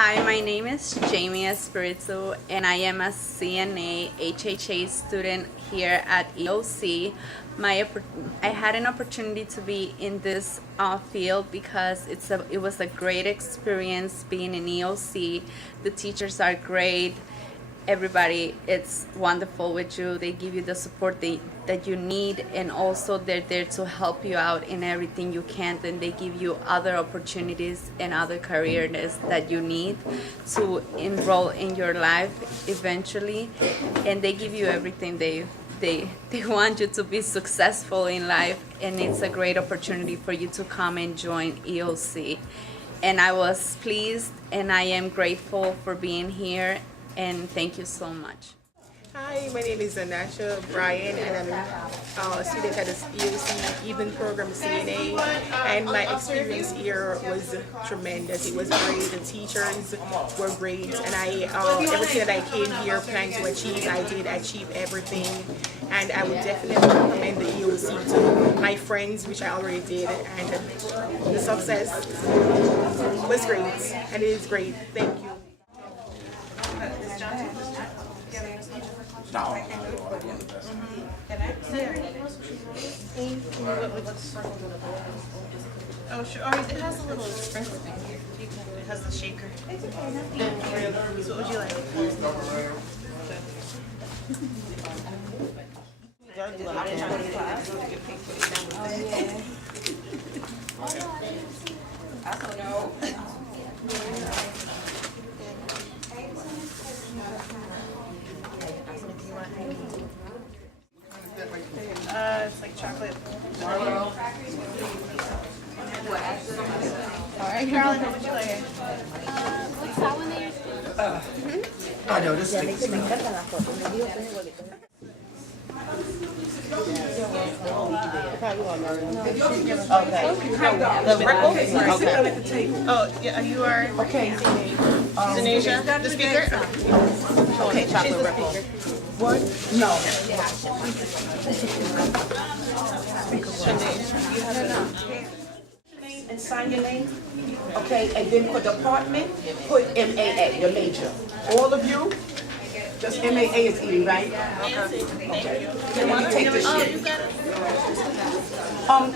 Hi, my name is Jamie Espiritu, and I am a CNA HHA student here at EOC. I had an opportunity to be in this field because it was a great experience being in EOC. The teachers are great. Everybody, it's wonderful with you. They give you the support that you need, and also they're there to help you out in everything you can. And they give you other opportunities and other careers that you need to enroll in your life eventually. And they give you everything they want you to be successful in life, and it's a great opportunity for you to come and join EOC. And I was pleased, and I am grateful for being here. And thank you so much. Hi, my name is Anasha Bryan, and I'm a student at the EOC Evening Program CNA. And my experience here was tremendous. It was great. The teachers were great, and everything that I came here planning to achieve, I did achieve everything. And I would definitely recommend the EOC to my friends, which I already did. And the success was great, and it is great. Thank you. No. Oh, sure. Oh, it has a little espresso thing here. It has the shaker. So what would you like? It's like chocolate. Alright, Carolyn, what would you like? I know this thing. The ripple? Okay. Oh, yeah, you are. Okay. Indonesia? The speaker? Okay, chocolate ripple. What? No. And sign your name. Okay, and then for department, put MAA, the major. All of you, just MAA is eating, right? Okay. Then let me take this shit.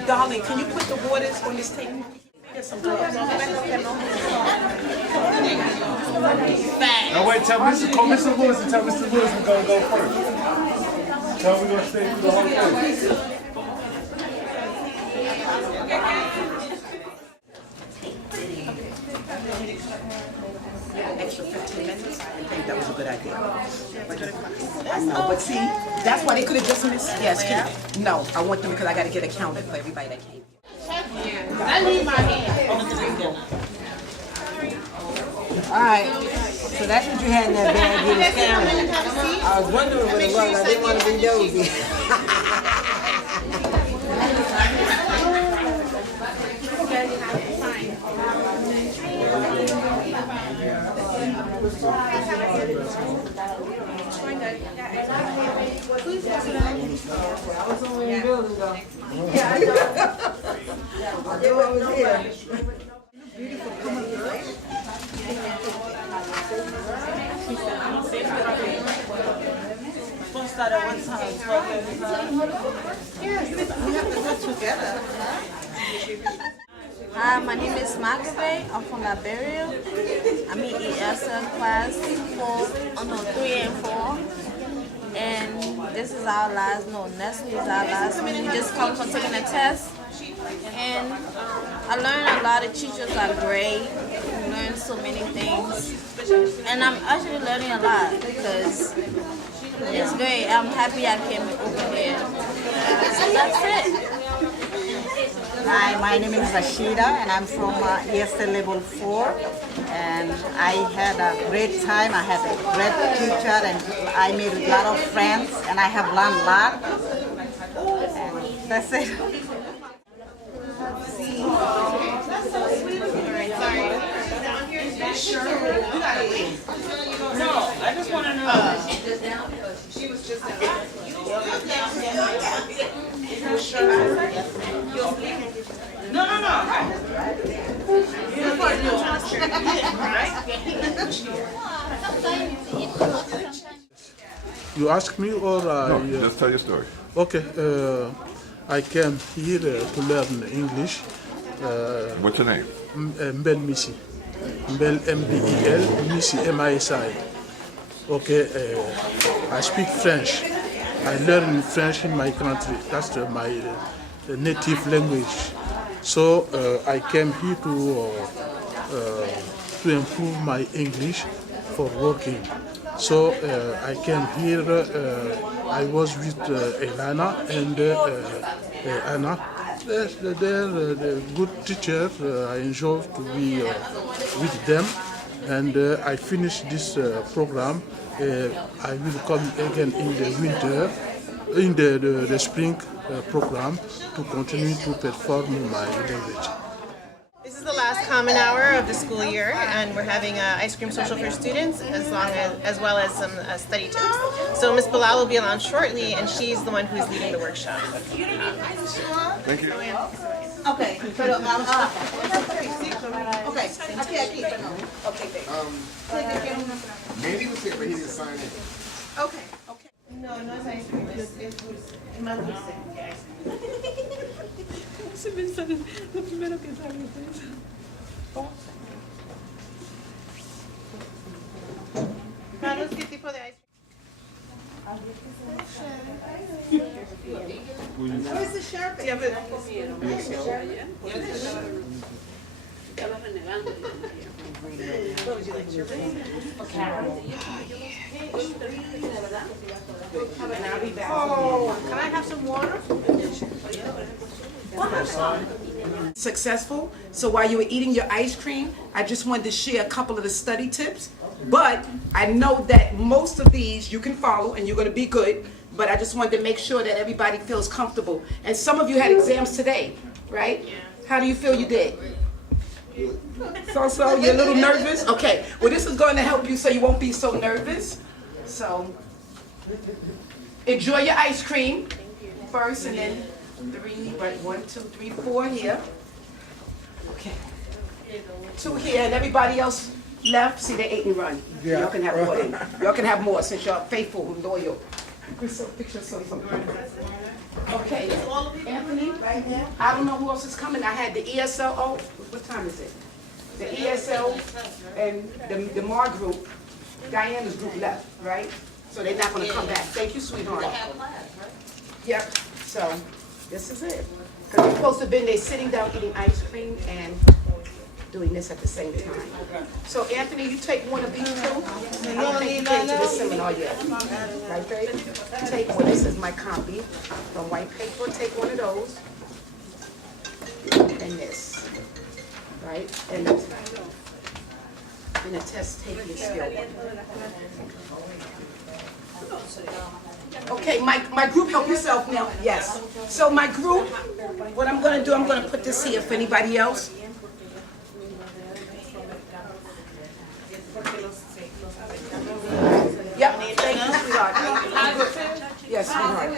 Darling, can you put the waters on this table? Get some gloves. Now wait, call Mr. Lewis and tell Mr. Lewis we're gonna go first. Tell him we're gonna stay through the whole thing. Extra 15 minutes, I think that was a good idea. I know, but see, that's why they could have just missed. Yes, no, I want them because I got to get accounted for everybody that came. I need my hand. All right, so that's what you had in that bag, getting scammed. I was wondering what it was. I didn't want to be nosy. I was only in the building though. Yeah, I know. I knew I was here. Beautiful, come on, girl. We'll start at one time. We have to go together. Hi, my name is Magave. I'm from Liberia. I'm in ESL class 3 and 4. And this is our last, next week is our last week. We just come from taking a test. And I learned a lot. The teachers are great. We learned so many things. And I'm actually learning a lot because it's great. I'm happy I came over here. So that's it. Hi, my name is Rashida and I'm from ESL level 4 and I had a great time. I had a great teacher and I made a lot of friends and I have learned a lot. And that's it. No, I just want to know. She was just No. You ask me or No, just tell your story. Okay, I came here to learn English. What's your name? Mbel Missy. Mbel M-B-E-L, Missy M-I-S-I. Okay, I speak French. I learn French in my country. That's my native language. So I came here to improve my English for working. So I came here, I was with Elana and Anna. They're good teachers. I enjoy to be with them. And I finished this program. I will come again in the winter, in the spring program to continue to perform my language. This is the last common hour of the school year, and we're having an ice cream social for students, as well as some study tips. So Ms. Bilal will be on shortly, and she's the one who's leading the workshop. Thank you. Okay, pero, okay, aquí, perdón. Okay, babe. Mandy was here, but he didn't sign in. Okay, okay. No, no es ice cream, es dulce, es más dulce. Carlos, ¿qué tipo de ice cream? Where's the Sharpie? Yeah, but what would you like, Sharpie? Oh, can I have some water? Successful. So while you were eating your ice cream, I just wanted to share a couple of the study tips. But I know that most of these you can follow and you're going to be good. But I just wanted to make sure that everybody feels comfortable. And some of you had exams today, right? Yeah. How do you feel you did? So, you're a little nervous? Okay. Well, this is going to help you so you won't be so nervous. So, enjoy your ice cream first, and then 1, 2, 3, 4 here. Okay. 2 here, and everybody else left. See, they ate and run. Yeah. Y'all can have more. Y'all can have more since y'all faithful and loyal. Okay, Anthony, right here. I don't know who else is coming. I had the ESL. Oh, what time is it? The ESL and the MAR group, Diana's group left, right? So they're not going to come back. Thank you, sweetheart. Yep. So this is it. Because you're supposed to have been there sitting down eating ice cream and doing this at the same time. So Anthony, you take one of these two. I don't think you came to this seminar yet. Right, babe? Take one. This is my copy from white paper. Take one of those. And this. Right? And a test taking skill. Okay, my group, help yourself now. Yes. So my group, what I'm going to do, I'm going to put this here for anybody else. Yep, thank you, sweetheart. Yes, sweetheart.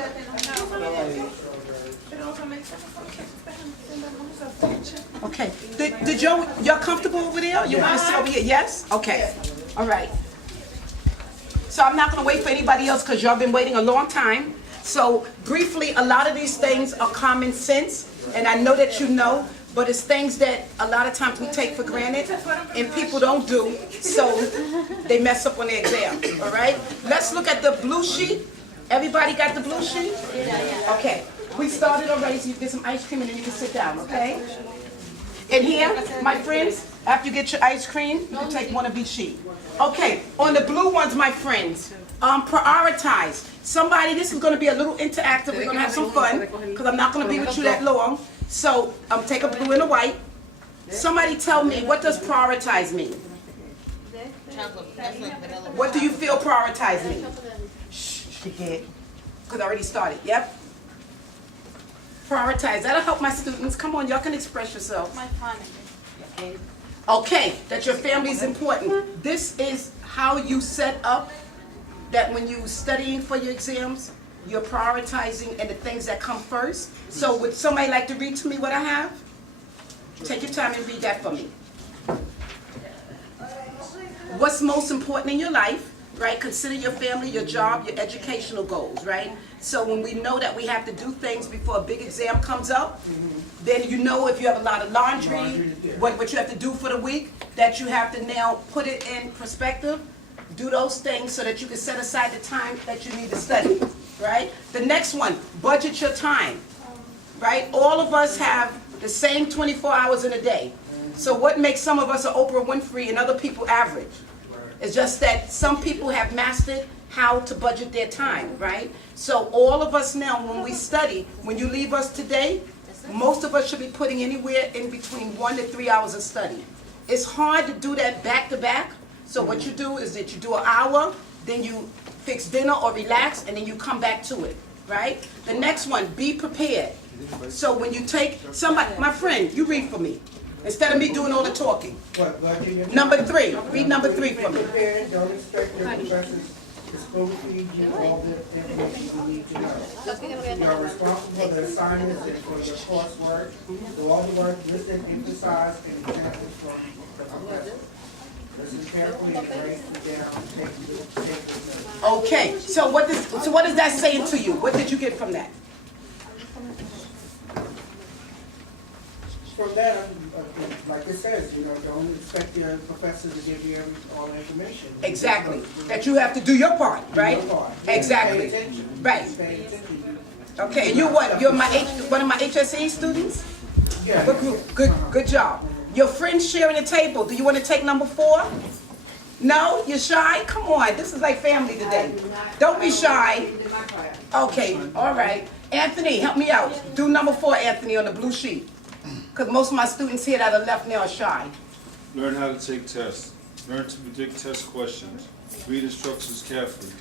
Okay, did y'all comfortable over there? You want to sit over here? Yes? Okay, all right. So I'm not going to wait for anybody else because y'all been waiting a long time. So briefly, a lot of these things are common sense, and I know that you know, but it's things that a lot of times we take for granted and people don't do, so they mess up on their exam, all right? Let's look at the blue sheet. Everybody got the blue sheet? Okay, we started already, so you get some ice cream and then you can sit down, okay? And here, my friends, after you get your ice cream, you can take one of each sheet. Okay, on the blue ones, my friends, prioritize. Somebody, this is going to be a little interactive. We're going to have some fun because I'm not going to be with you that long. So, take a blue and a white. Somebody tell me, what does prioritize mean? What do you feel prioritize mean? Shh, because I already started. Yep. Prioritize. That'll help my students. Come on, y'all can express yourself. My family. Okay, that your family is important. This is how you set up that when you're studying for your exams, you're prioritizing and the things that come first. So would somebody like to read to me what I have? Take your time and read that for me. what's most important in your life, right? Consider your family, your job, your educational goals, right? So when we know that we have to do things before a big exam comes up, then you know if you have a lot of laundry, what you have to do for the week, that you have to now put it in perspective, do those things so that you can set aside the time that you need to study, right? The next one, budget your time, right? All of us have the same 24 hours in a day. So what makes some of us an Oprah Winfrey and other people average? It's just that some people have mastered how to budget their time, right? So all of us now, when we study, when you leave us today, most of us should be putting anywhere in between 1 to 3 hours of study. It's hard to do that back to back. So what you do is that you do an hour, then you fix dinner or relax, and then you come back to it, right? The next one, be prepared. So when you take somebody, my friend, you read for me, instead of me doing all the talking. Number 3, read number 3 for me. Prepared, don't expect your professors to spoon feed you all the information you need to know. You are responsible for the assignments and for your coursework. Do all the work listed, emphasized, and examples from the professor. Listen carefully and write it down. Take notes. Okay, so what is that saying to you? What did you get from that? From that, like it says, don't expect your professor to give you all the information. Exactly. That you have to do your part, right? Your part. Exactly. Pay attention. Right. Pay attention. Okay, and you're what? You're one of my HSE students? Yeah. Good job. Your friends sharing a table. Do you want to take number 4? No? You're shy? Come on. This is like family today. Don't be shy. Okay, all right. Anthony, help me out. Do number 4, Anthony, on the blue sheet. Because most of my students here that are left now are shy. Learn how to take tests. Learn to predict test questions. Read instructions carefully.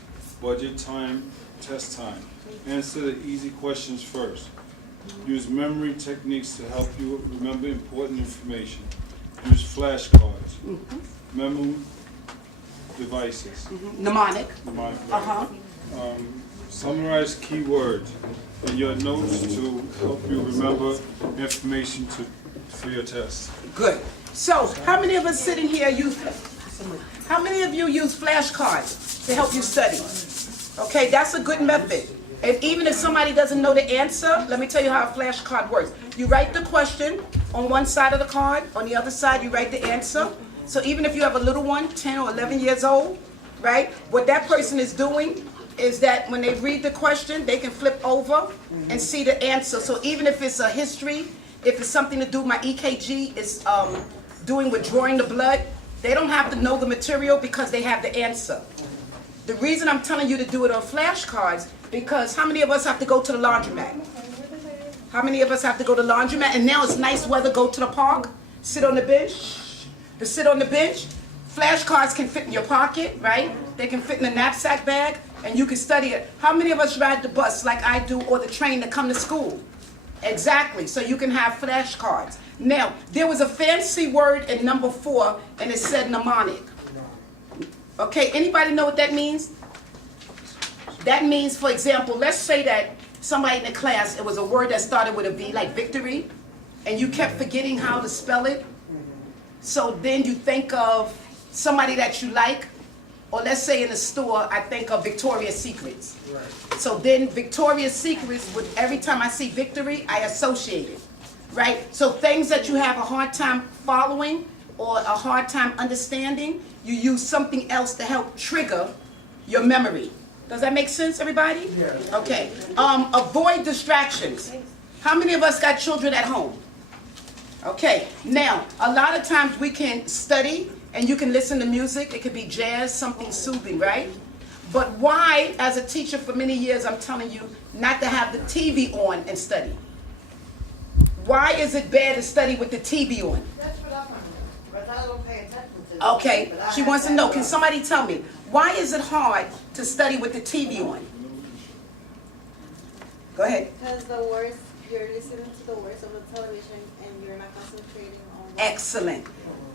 Budget time, test time. Answer the easy questions first. Use memory techniques to help you remember important information. Use flashcards. Memo devices. Mnemonic. Right. Summarize key words in your notes to help you remember information for your test. Good. So, how many of us sitting here how many of you use flashcards to help you study? Okay, that's a good method. And even if somebody doesn't know the answer, let me tell you how a flashcard works. You write the question on one side of the card, on the other side you write the answer. So even if you have a little one, 10 or 11 years old, right, what that person is doing is that when they read the question, they can flip over and see the answer. So even if it's a history, if it's something to do with my EKG, is doing with drawing the blood, they don't have to know the material because they have the answer. The reason I'm telling you to do it on flashcards, because how many of us have to go to the laundromat? How many of us have to go to the laundromat? And now it's nice weather, go to the park, sit on the bench. To sit on the bench, flashcards can fit in your pocket, right? They can fit in a knapsack bag, and you can study it. How many of us ride the bus like I do, or the train to come to school? Exactly, so you can have flashcards. Now, there was a fancy word in number 4, and it said mnemonic. Okay, anybody know what that means? That means, for example, let's say that somebody in the class, it was a word that started with a V, like victory, and you kept forgetting how to spell it. So then you think of somebody that you like, or let's say in the store, I think of Victoria's Secrets. Right. So then Victoria's Secrets, with every time I see victory, I associate it, right? So things that you have a hard time following or a hard time understanding, you use something else to help trigger your memory. Does that make sense, everybody? Yeah. Okay. Avoid distractions. How many of us got children at home? Okay. Now, a lot of times we can study and you can listen to music. It could be jazz, something soothing, right? But why, as a teacher for many years, I'm telling you not to have the TV on and study? Why is it bad to study with the TV on? That's what I'm wondering, but I don't pay attention to it. Okay, she wants to know. Can somebody tell me, why is it hard to study with the TV on? Go ahead. Because the words, you're listening to the words of the television and you're not concentrating on what. Excellent.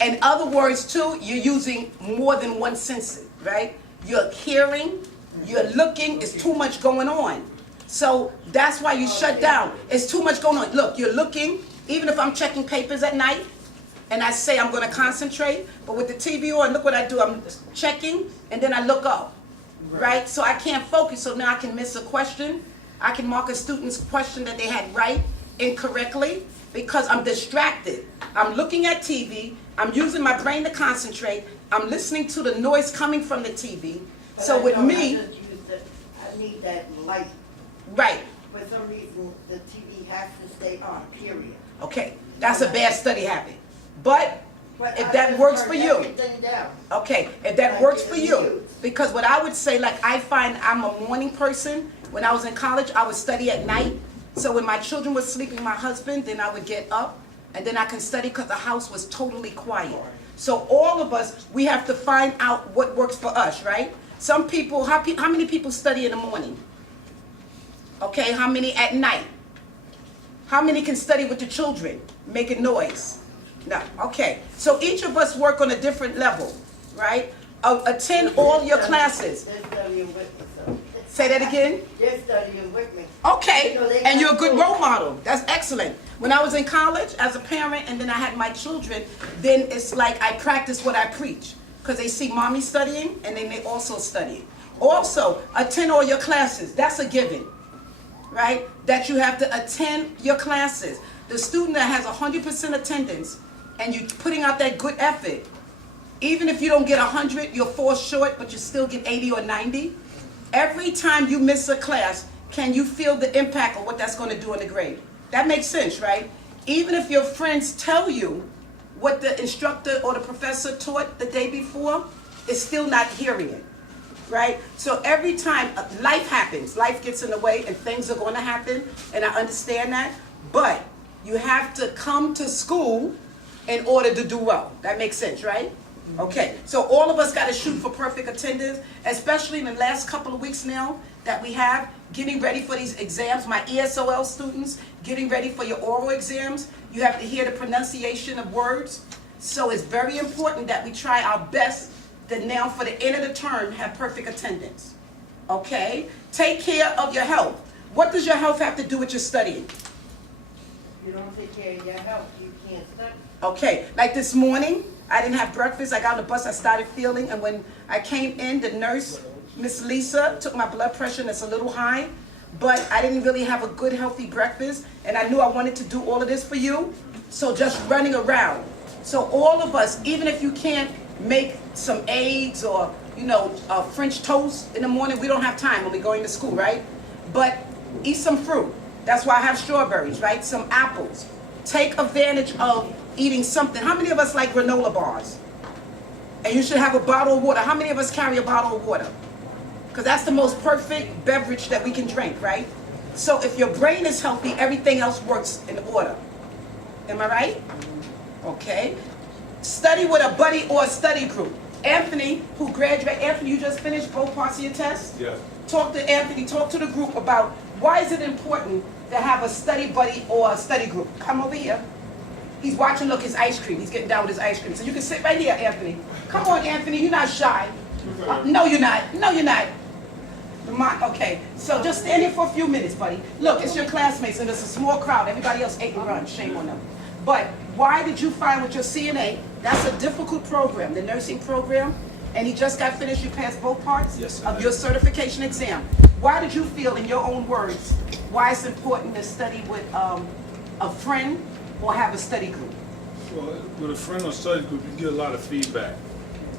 In other words, too, you're using more than one sense, right? You're hearing, you're looking, it's too much going on. So that's why you shut down. It's too much going on. Look, you're looking, even if I'm checking papers at night, and I say I'm going to concentrate, but with the TV on, look what I do. I'm checking, and then I look up, right? So I can't focus, so now I can miss a question. I can mark a student's question that they had right incorrectly because I'm distracted. I'm looking at TV. I'm using my brain to concentrate. I'm listening to the noise coming from the TV. So with me, I need that light. right, For some reason, the TV has to stay on, period. okay, that's a bad study habit. But if that works for you, okay, if that works for you, because what I would say, like I find I'm a morning person. When I was in college, I would study at night. So when my children were sleeping, my husband, then I would get up and then I can study because the house was totally quiet. So all of us, we have to find out what works for us, right? Some people, how many people study in the morning? Okay, how many at night? How many can study with the children, making noise? No, okay. So each of us work on a different level, right? Attend all your classes. They're studying with me, so. Say that again? They're studying with me. Okay, You know, they and got you're a good schools. role model. That's excellent. When I was in college as a parent and then I had my children, then it's like I practice what I preach. Because they see mommy studying and then they also study. Also, attend all your classes. That's a given, right? That you have to attend your classes. The student that has 100% attendance and you're putting out that good effort, even if you don't get 100, you'll fall short, but you still get 80 or 90. Every time you miss a class, can you feel the impact of what that's going to do in the grade? That makes sense, right? Even if your friends tell you what the instructor or the professor taught the day before, it's still not hearing it, right? So every time life happens, life gets in the way and things are going to happen, and I understand that, but you have to come to school in order to do well. That makes sense, right? Okay, so all of us got to shoot for perfect attendance, especially in the last couple of weeks now that we have, getting ready for these exams. My ESOL students, getting ready for your oral exams. You have to hear the pronunciation of words. So it's very important that we try our best to now for the end of the term have perfect attendance. Okay? Take care of your health. What does your health have to do with your studying? If you don't take care of your health, you can't study. Okay, like this morning, I didn't have breakfast. I got on the bus, I started feeling, and when I came in, the nurse, Miss Lisa, took my blood pressure and it's a little high, but I didn't really have a good, healthy breakfast, and I knew I wanted to do all of this for you, so just running around. So all of us, even if you can't make some eggs or, French toast in the morning, we don't have time when we're going to school, right? But eat some fruit. That's why I have strawberries, right? Some apples. Take advantage of eating something. How many of us like granola bars? And you should have a bottle of water. How many of us carry a bottle of water? Because that's the most perfect beverage that we can drink, right? So if your brain is healthy, everything else works in order. Am I right? Okay. Study with a buddy or a study group. Anthony, who graduated, Anthony, you just finished both parts of your test? Yeah. Talk to Anthony, talk to the group about why is it important to have a study buddy or a study group. Come over here. He's watching, look, his ice cream. He's getting down with his ice cream. So you can sit right here, Anthony. Come on, Anthony, you're not shy. No, you're not. No, you're not. Okay, so just stand here for a few minutes, buddy. Look, it's your classmates, and it's a small crowd. Everybody else ate and run. Shame on them. But why did you find with your CNA, that's a difficult program, the nursing program, and he just got finished, you passed both parts of your certification exam. Why did you feel, in your own words, why it's important to study with a friend or have a study group? Well, with a friend or study group, you get a lot of feedback.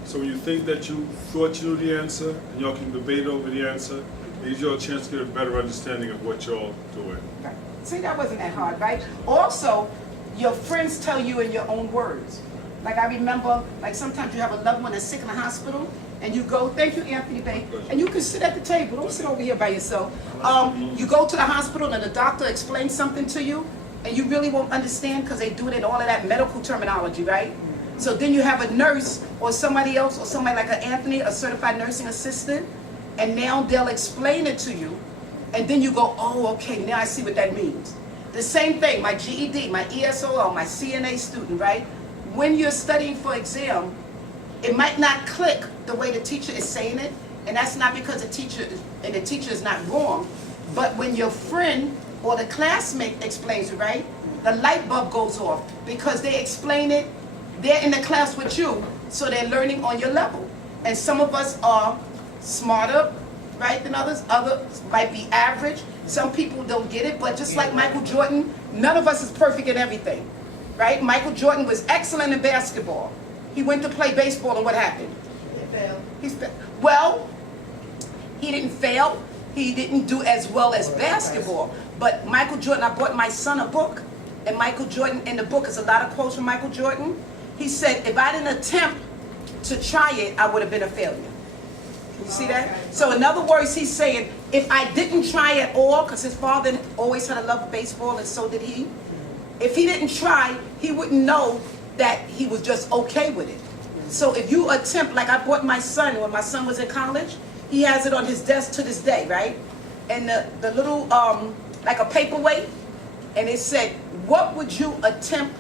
So when you think that you thought you knew the answer, and y'all can debate over the answer, it gives you a chance to get a better understanding of what y'all doing. Right. See, that wasn't that hard, right? Also, your friends tell you in your own words. Like I remember, like sometimes you have a loved one that's sick in the hospital, and you go, thank you, Anthony Bay, and you can sit at the table. Don't sit over here by yourself. You go to the hospital and the doctor explains something to you, and you really won't understand because they do it in all of that medical terminology, right? So then you have a nurse or somebody else or somebody like an Anthony, a certified nursing assistant, and now they'll explain it to you, and then you go, oh, okay, now I see what that means. The same thing, my GED, my ESOL, my CNA student, right? When you're studying for exam, it might not click the way the teacher is saying it, and that's not because the teacher is not wrong, but when your friend or the classmate explains it, right, the light bulb goes off because they explain it they're in the class with you, so they're learning on your level. And some of us are smarter, right, than others. Others might be average. Some people don't get it, but just like Michael Jordan, none of us is perfect in everything, right? Michael Jordan was excellent in basketball. He went to play baseball, and what happened? He failed. Well, he didn't fail. He didn't do as well as basketball. But Michael Jordan, I bought my son a book, and Michael Jordan, in the book is a lot of quotes from Michael Jordan. He said, if I didn't attempt to try it, I would have been a failure. You see that? So in other words, he's saying, if I didn't try at all, because his father always had a love of baseball, and so did he. If he didn't try, he wouldn't know that he was just okay with it. So if you attempt, like I bought my son, when my son was in college, he has it on his desk to this day, right? And the little, like a paperweight, and it said, what would you attempt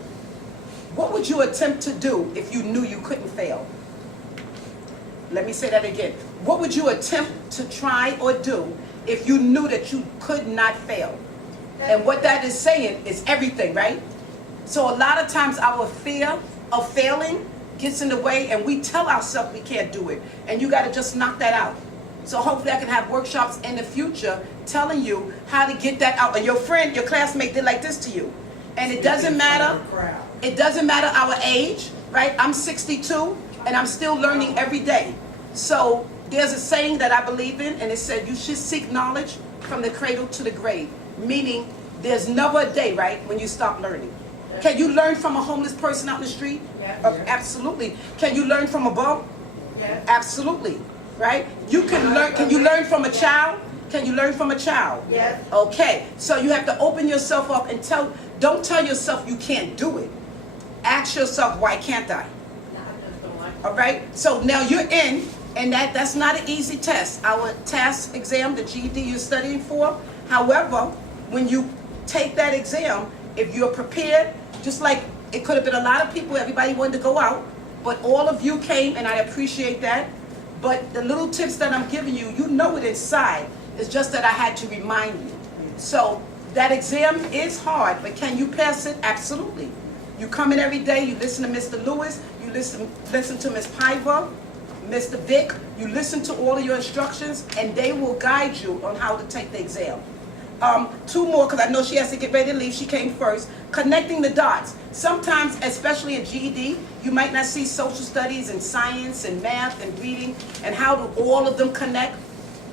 to do if you knew you couldn't fail? Let me say that again. What would you attempt to try or do if you knew that you could not fail? And what that is saying is everything, right? So a lot of times our fear of failing gets in the way, and we tell ourselves we can't do it. And you got to just knock that out. So hopefully I can have workshops in the future telling you how to get that out. And your friend, your classmate did like this to you. And it doesn't matter. It doesn't matter our age, right? I'm 62 and I'm still learning every day. So there's a saying that I believe in, and it said you should seek knowledge from the cradle to the grave. Meaning there's never a day, right, when you stop learning. Can you learn from a homeless person out in the street? Absolutely. Can you learn from a bum? Absolutely. Right? You can learn. Can you learn from a child? Can you learn from a child? Yes. Okay. So you have to open yourself up and don't tell yourself you can't do it. Ask yourself, why can't I? All right. So now you're in, and that's not an easy test. Our TAS exam, the GED you're studying for. However, when you take that exam, if you're prepared, just like it could have been a lot of people, everybody wanted to go out, but all of you came, and I appreciate that. But the little tips that I'm giving you, you know it inside. It's just that I had to remind you. So that exam is hard, but can you pass it? Absolutely. You come in every day, you listen to Mr. Lewis, you listen to Ms. Piver, Mr. Vic, you listen to all of your instructions, and they will guide you on how to take the exam. Two more, because I know she has to get ready to leave. She came first. Connecting the dots. Sometimes, especially in GED, you might not see social studies and science and math and reading, and how do all of them connect?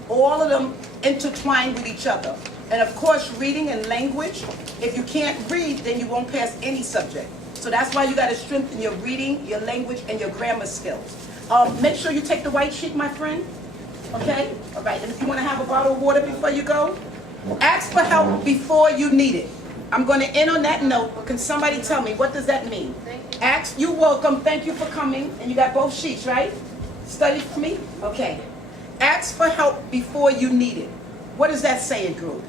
All of them intertwine with each other. And of course, reading and language. If you can't read, then you won't pass any subject. So that's why you got to strengthen your reading, your language, and your grammar skills. Make sure you take the white sheet, my friend. Okay? All right. And if you want to have a bottle of water before you go, ask for help before you need it. I'm going to end on that note. Can somebody tell me, what does that mean? Ask, you're welcome. Thank you for coming. And you got both sheets, right? Study for me? Okay. Ask for help before you need it. What does that say in group?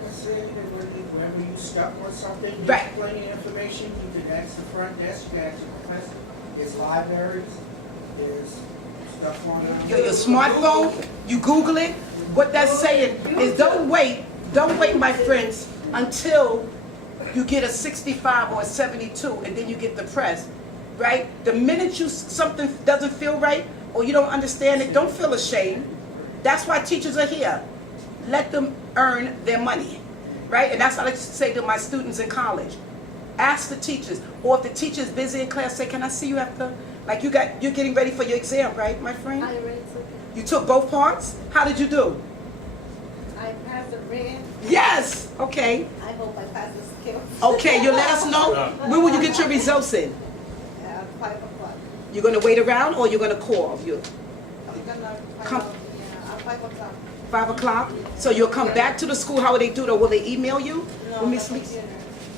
That's saying that whenever you stuck on something, you Right. have plenty of information. You can ask the front desk, you can ask the professor. There's libraries, there's stuff on Your smartphone, you Google it. What that's saying is don't wait, my friends, until you get a 65 or a 72 and then you get depressed, right? The minute something doesn't feel right or you don't understand it, don't feel ashamed. That's why teachers are here. Let them earn their money, right? And that's what I say to my students in college. Ask the teachers, or if the teacher is busy in class, say, can I see you after? Like you're getting ready for your exam, right, my friend? I already took it. You took both parts? How did you do? I passed the written. Yes. Okay. I hope I pass the skills. Okay, you'll let us know. When will you get your results in? 5 o'clock. You're going to wait around or you're going to call? I'm gonna Come. at 5 o'clock. 5 o'clock? So you'll come back to the school. How will they do it? Or will they email you? No, Let me on the sleep. computer.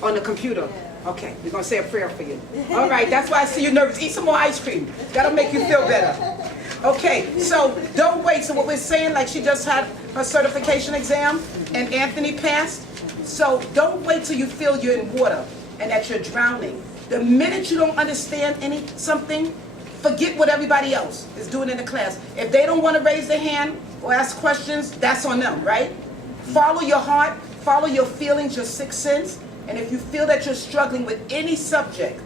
On the computer? Yeah. Okay, we're going to say a prayer for you. All right, that's why I see you nervous. Eat some more ice cream. That'll make you feel better. Okay, so don't wait. So what we're saying, like she just had her certification exam and Anthony passed. So don't wait till you feel you're in water and that you're drowning. The minute you don't understand something, forget what everybody else is doing in the class. If they don't want to raise their hand or ask questions, that's on them, right? Follow your heart, follow your feelings, your sixth sense. And if you feel that you're struggling with any subject,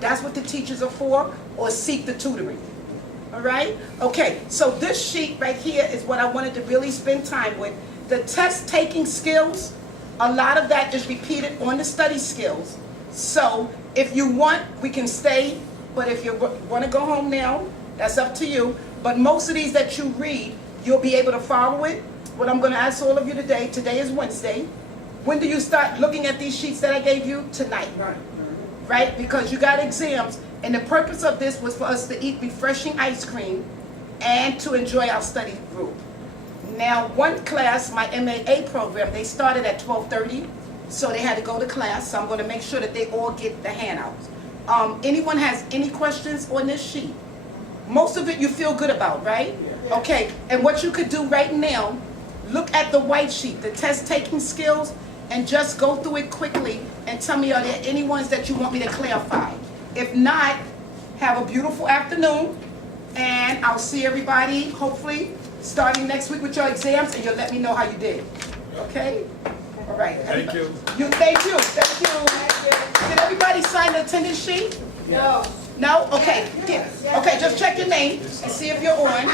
That's what the teachers are for, or seek the tutoring. All right? Okay, so this sheet right here is what I wanted to really spend time with. The test-taking skills, a lot of that is repeated on the study skills. So if you want, we can stay, but if you want to go home now, that's up to you. But most of these that you read, you'll be able to follow it. What I'm going to ask all of you today is Wednesday. When do you start looking at these sheets that I gave you? Tonight. Right? Because you got exams, and the purpose of this was for us to eat refreshing ice cream and to enjoy our study group. Now, one class, my MAA program, they started at 12:30, so they had to go to class, so I'm going to make sure that they all get the handouts. Anyone has any questions on this sheet? Most of it you feel good about, right? Okay, and what you could do right now, look at the white sheet, the test-taking skills, and just go through it quickly and tell me, are there any ones that you want me to clarify? If not, have a beautiful afternoon, and I'll see everybody, hopefully, starting next week with your exams, and you'll let me know how you did. Okay? All right. Thank you. Thank you. Did everybody sign the attendance sheet? No. No? Okay. Yeah. Okay, just check your name and see if you're on.